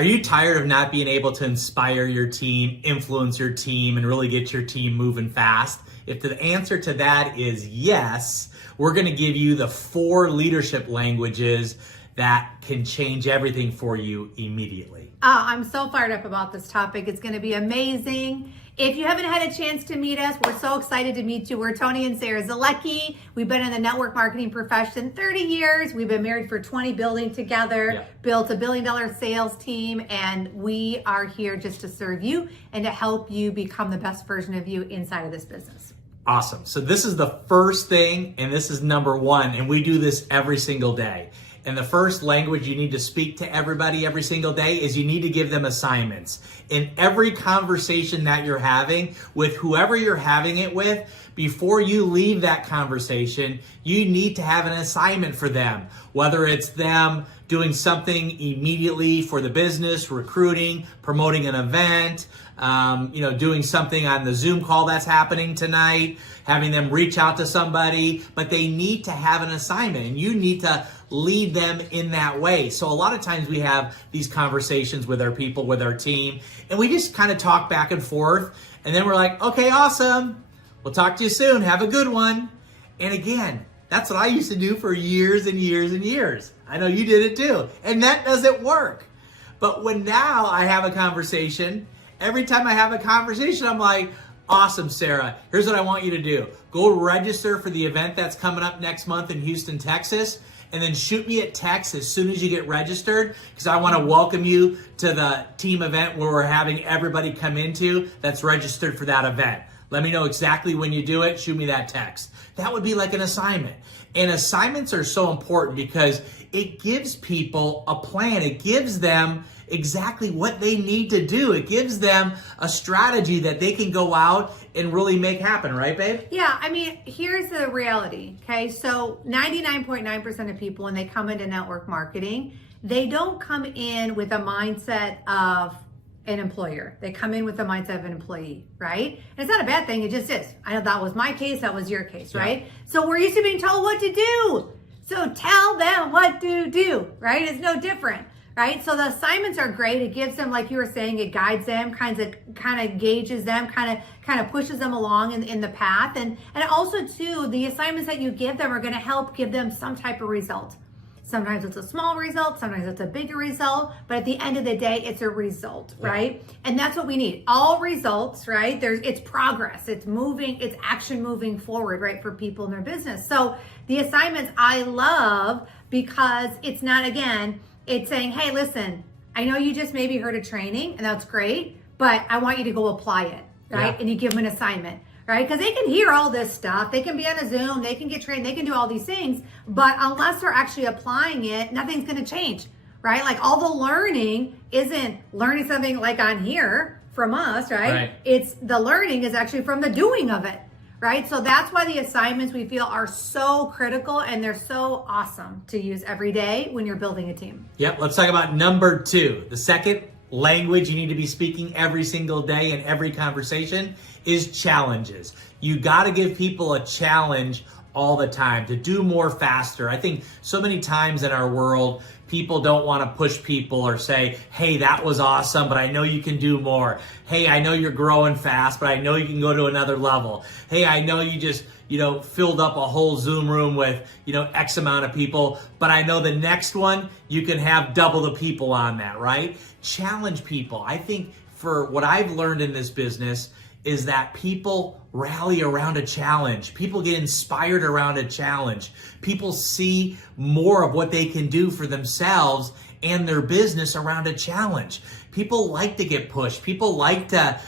Are you tired of not being able to inspire your team, influence your team, and really get your team moving fast? If the answer to that is yes, we're going to give you the 4 leadership languages that can change everything for you immediately. Oh, I'm so fired up about this topic. It's going to be amazing. If you haven't had a chance to meet us, we're so excited to meet you. We're Tony and Sarah Zolecki. We've been in the network marketing profession 30 years. We've been married for 20, building together, built a $1 billion sales team, and we are here just to serve you and to help you become the best version of you inside of this business. Awesome. So this is the first thing, and this is number 1, and we do this every single day. And the first language you need to speak to everybody every single day is you need to give them assignments. In every conversation that you're having with whoever you're having it with, before you leave that conversation, you need to have an assignment for them. Whether it's them doing something immediately for the business, recruiting, promoting an event, doing something on the Zoom call that's happening tonight, having them reach out to somebody, but they need to have an assignment and you need to lead them in that way. So a lot of times we have these conversations with our people, with our team, and we just kind of talk back and forth. And then we're like, okay, awesome. We'll talk to you soon. Have a good one. And again, that's what I used to do for years and years and years. I know you did it too. And that doesn't work. But when now I have a conversation, every time I have a conversation, I'm like, awesome, Sarah. Here's what I want you to do. Go register for the event that's coming up next month in Houston, Texas. And then shoot me a text as soon as you get registered, because I want to welcome you to the team event where we're having everybody come into that's registered for that event. Let me know exactly when you do it. Shoot me that text. That would be like an assignment. And assignments are so important because it gives people a plan. It gives them exactly what they need to do. It gives them a strategy that they can go out and really make happen, right, babe? Yeah, I mean, here's the reality, okay? So 99.9% of people, when they come into network marketing, they don't come in with a mindset of an employer. They come in with the mindset of an employee, right? And it's not a bad thing, it just is. I know that was my case, that was your case, right? So we're used to being told what to do. So tell them what to do, right? It's no different. Right? So the assignments are great. It gives them, like you were saying, it guides them, kind of gauges them, kind of pushes them along in the path. And also too, the assignments that you give them are going to help give them some type of result. Sometimes it's a small result, sometimes it's a bigger result, but at the end of the day, it's a result, right? And that's what we need. All results, right? It's progress, it's moving, it's action moving forward, right? For people in their business. So the assignments I love because it's not, again, it's saying, hey, listen, I know you just maybe heard a training and that's great, but I want you to go apply it, right? And you give them an assignment, right? Because they can hear all this stuff. They can be on a Zoom, they can get trained, they can do all these things, but unless they're actually applying it, nothing's going to change, right? Like all the learning isn't learning something like on here from us, right? It's the learning is actually from the doing of it. Right? So that's why the assignments we feel are so critical and they're so awesome to use every day when you're building a team. Yep. Let's talk about number 2. The second language you need to be speaking every single day in every conversation is challenges. You got to give people a challenge all the time to do more faster. I think so many times in our world, people don't want to push people or say, hey, that was awesome, but I know you can do more. Hey, I know you're growing fast, but I know you can go to another level. Hey, I know you just, filled up a whole Zoom room with, X amount of people, but I know the next one, you can have double the people on that, right? Challenge people. I think for what I've learned in this business is that people rally around a challenge. People get inspired around a challenge. People see more of what they can do for themselves and their business around a challenge. People like to get pushed. People like to,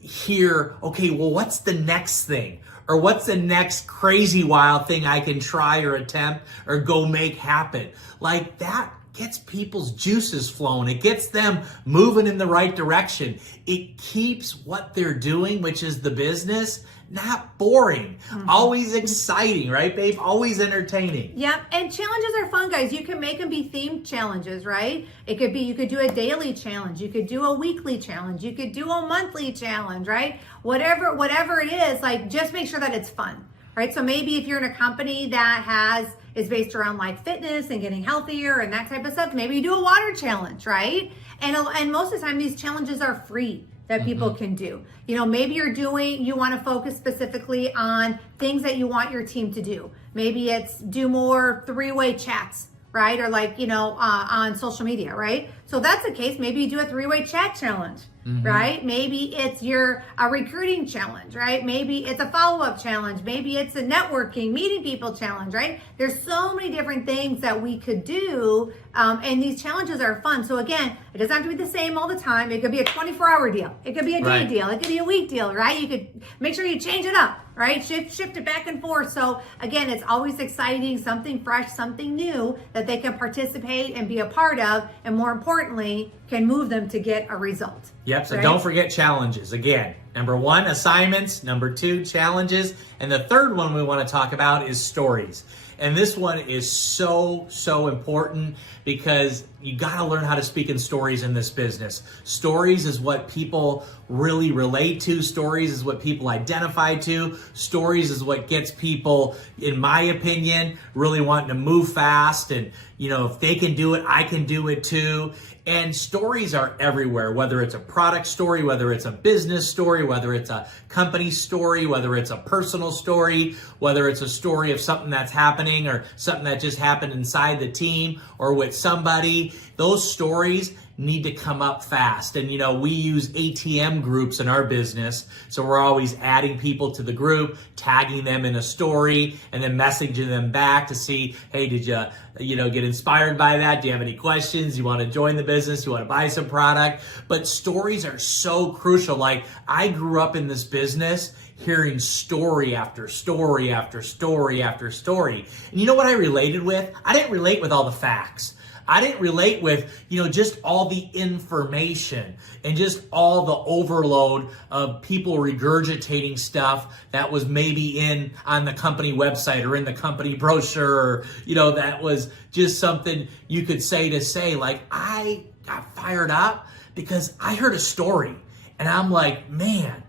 hear, okay, well, what's the next thing? Or what's the next crazy wild thing I can try or attempt or go make happen? Like that gets people's juices flowing. It gets them moving in the right direction. It keeps what they're doing, which is the business, not boring. Always exciting, right, babe? Always entertaining. Yep. And challenges are fun, guys. You can make them be themed challenges, right? It could be, you could do a daily challenge. You could do a weekly challenge. You could do a monthly challenge, right? Whatever it is, like just make sure that it's fun, right? So maybe if you're in a company that is based around like fitness and getting healthier and that type of stuff, maybe you do a water challenge, right? And most of the time, these challenges are free that people can do. Maybe you want to focus specifically on things that you want your team to do. Maybe it's do more three-way chats, right? Or on social media, right? So that's the case. Maybe you do a three-way chat challenge, right? Maybe it's a recruiting challenge, right? Maybe it's a follow-up challenge. Maybe it's a networking, meeting people challenge, right? There's so many different things that we could do, and these challenges are fun. So again, it doesn't have to be the same all the time. It could be a 24-hour deal. It could be a day deal. It could be a week deal, right? You could make sure you change it up, right? Shift it back and forth. So again, it's always exciting, something fresh, something new that they can participate and be a part of, and more importantly, can move them to get a result. Yep, so don't forget challenges. Again, number 1, assignments. Number 2, challenges. And the third one we want to talk about is stories. And this one is so important because you got to learn how to speak in stories in this business. Stories is what people really relate to. Stories is what people identify to. Stories is what gets people, in my opinion, really wanting to move fast. And, if they can do it, I can do it too. And stories are everywhere, whether it's a product story, whether it's a business story, whether it's a company story, whether it's a personal story, whether it's a story of something that's happening or something that just happened inside the team or with somebody. Those stories need to come up fast. And, we use ATM groups in our business. So we're always adding people to the group, tagging them in a story, and then messaging them back to see, hey, did you, get inspired by that? Do you have any questions? You want to join the business? You want to buy some product? But stories are so crucial. Like, I grew up in this business hearing story after story after story after story. And you know what I related with? I didn't relate with all the facts. I didn't relate with, just all the information and just all the overload of people regurgitating stuff that was maybe on the company website or in the company brochure, or, that was just something you could say, like, I got fired up because I heard a story and I'm like, man,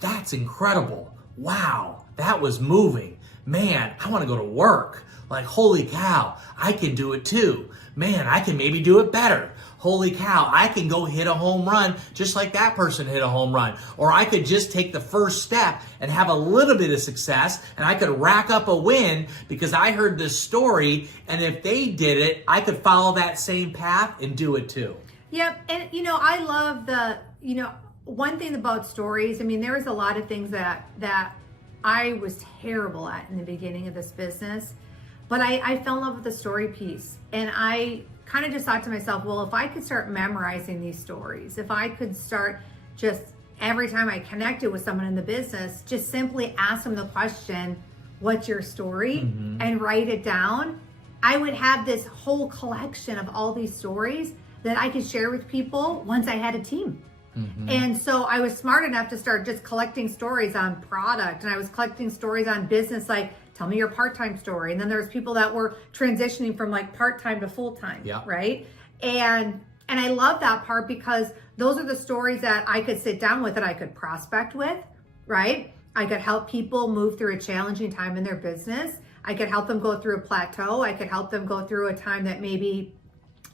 that's incredible. Wow, that was moving. Man, I want to go to work. Like, holy cow, I can do it too. Man, I can maybe do it better. Holy cow, I can go hit a home run just like that person hit a home run. Or I could just take the first step and have a little bit of success, and I could rack up a win because I heard this story, and if they did it, I could follow that same path and do it too. Yep, and I love one thing about stories, there was a lot of things that I was terrible at in the beginning of this business. But I fell in love with the story piece, and I kind of just thought to myself, well, if I could start memorizing these stories, if I could start just every time I connected with someone in the business, just simply ask them the question, what's your story? And write it down, I would have this whole collection of all these stories that I could share with people once I had a team. And so I was smart enough to start just collecting stories on product, and I was collecting stories on business, like, tell me your part-time story. And then there's people that were transitioning from like part-time to full-time, right? And I love that part because those are the stories that I could sit down with, that I could prospect with, right? I could help people move through a challenging time in their business. I could help them go through a plateau. I could help them go through a time that maybe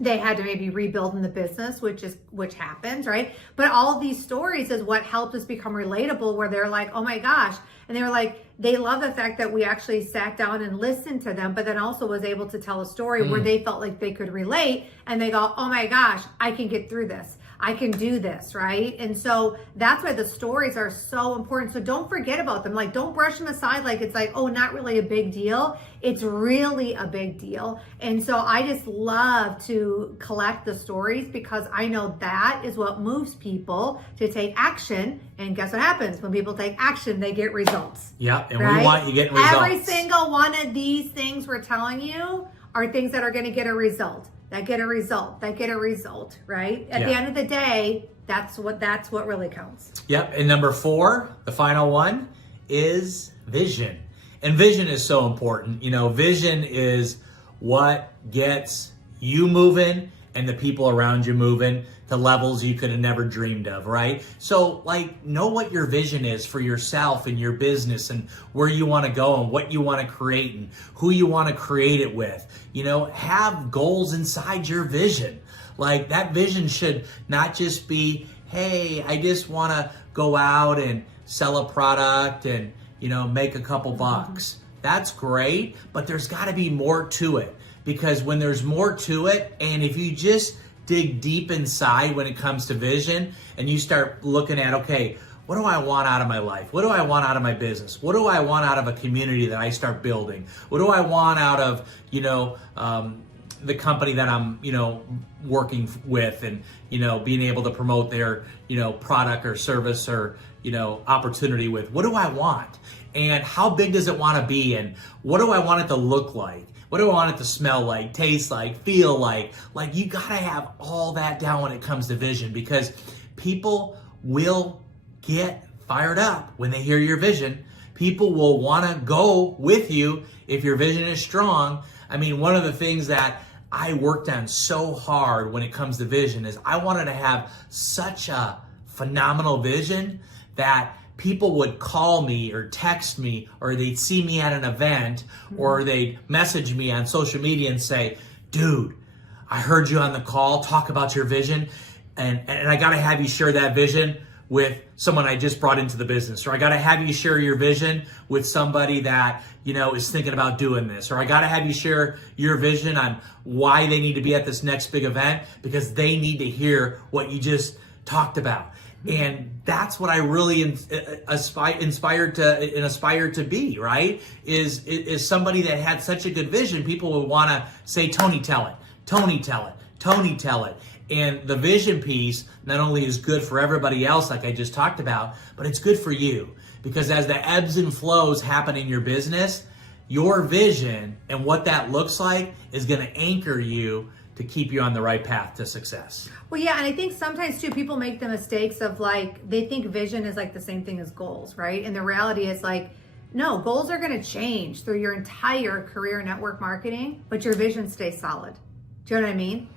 they had to rebuild in the business, which happens, right? But all of these stories is what helped us become relatable, where they're like, oh my gosh. And they were like, they love the fact that we actually sat down and listened to them, but then also was able to tell a story where they felt like they could relate, and they go, oh my gosh, I can get through this. I can do this, right? And so that's why the stories are so important. So don't forget about them. Like, don't brush them aside like it's like, oh, not really a big deal. It's really a big deal. And so I just love to collect the stories because I know that is what moves people to take action. And guess what happens? When people take action, they get results. Yeah, and we want you getting results. Every single one of these things we're telling you are things that are going to get a result. That get a result, right? At the end of the day, that's what really counts. Yep. And number 4, the final one, is vision. And vision is so important. Vision is what gets you moving and the people around you moving to levels you could have never dreamed of, right? So, know what your vision is for yourself and your business and where you want to go and what you want to create and who you want to create it with. Have goals inside your vision. Like that vision should not just be, hey, I just want to go out and sell a product and, make a couple bucks. That's great, but there's got to be more to it, because when there's more to it, and if you just dig deep inside when it comes to vision and you start looking at, okay, what do I want out of my life? What do I want out of my business? What do I want out of a community that I start building? What do I want out of, the company that I'm, working with, and, being able to promote their, product or service or, opportunity with? What do I want? And how big does it want to be? And what do I want it to look like? What do I want it to smell like, taste like, feel like? Like, you got to have all that down when it comes to vision, because people will get fired up when they hear your vision. People will want to go with you if your vision is strong. I mean, one of the things that I worked on so hard when it comes to vision is I wanted to have such a phenomenal vision that people would call me or text me, or they'd see me at an event, or they'd message me on social media and say, dude, I heard you on the call talk about your vision, and I got to have you share that vision with someone I just brought into the business, or I got to have you share your vision with somebody that, is thinking about doing this, or I got to have you share your vision on why they need to be at this next big event, because they need to hear what you just talked about. And that's what I really aspire to be, right? Is somebody that had such a good vision. People would want to say, Tony, tell it, Tony, tell it, Tony, tell it. And the vision piece not only is good for everybody else, like I just talked about, but it's good for you, because as the ebbs and flows happen in your business, your vision and what that looks like is going to anchor you to keep you on the right path to success. Well, yeah, and I think sometimes too, people make the mistakes of they think vision is like the same thing as goals, right? And the reality is no, goals are going to change through your entire career in network marketing, but your vision stays solid. Do you know what I mean?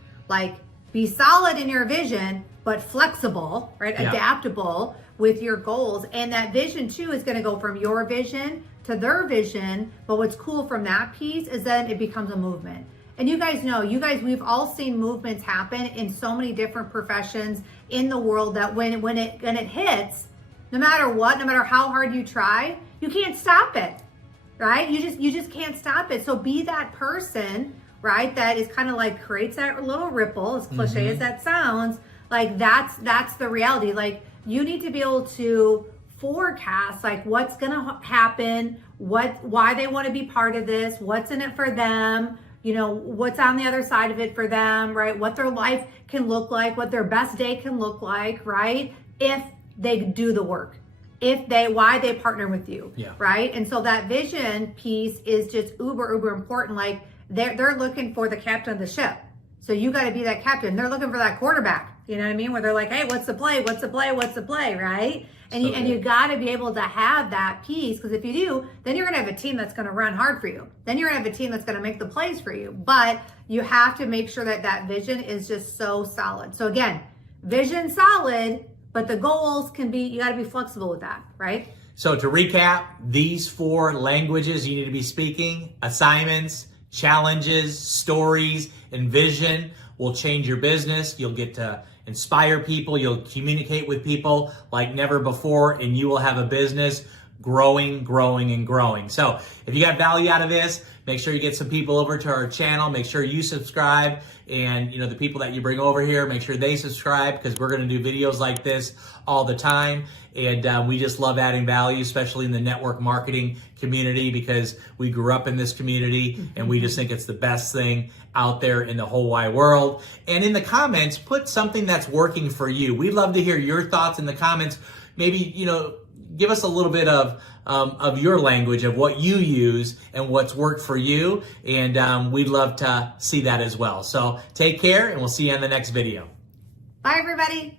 Be solid in your vision, but flexible, right? Yeah. Adaptable with your goals. And that vision too is going to go from your vision to their vision. But what's cool from that piece is then it becomes a movement. And you guys know, we've all seen movements happen in so many different professions in the world that when it hits, no matter what, no matter how hard you try, you can't stop it, right? You just can't stop it. So be that person, right? That is kind of creates that little ripple, as cliche as that sounds. That's the reality. You need to be able to forecast what's gonna happen, why they want to be part of this, what's in it for them, what's on the other side of it for them, right? What their life can look like, what their best day can look like, right? If they do the work, why they partner with you, right? And so that vision piece is just uber important. They're looking for the captain of the ship. So you got to be that captain. They're looking for that quarterback. You know what I mean? Where they're like, hey, what's the play? What's the play? What's the play? Right? And you got to be able to have that piece, because if you do, then you're going to have a team that's going to run hard for you. Then you're going to have a team that's going to make the plays for you. But you have to make sure that vision is just so solid. So again, vision solid, but the goals you got to be flexible with that, right? So to recap, these 4 languages you need to be speaking: assignments, challenges, stories, and vision will change your business. You'll get to inspire people. You'll communicate with people like never before, and you will have a business growing, and growing. So if you got value out of this, make sure you get some people over to our channel. Make sure you subscribe, and the people that you bring over here, make sure they subscribe, because we're going to do videos like this all the time. And we just love adding value, especially in the network marketing community, because we grew up in this community and we just think it's the best thing out there in the whole wide world. And in the comments, put something that's working for you. We'd love to hear your thoughts in the comments. Maybe, give us a little bit of your language, of what you use and what's worked for you. And we'd love to see that as well. So take care, and we'll see you in the next video. Bye, everybody.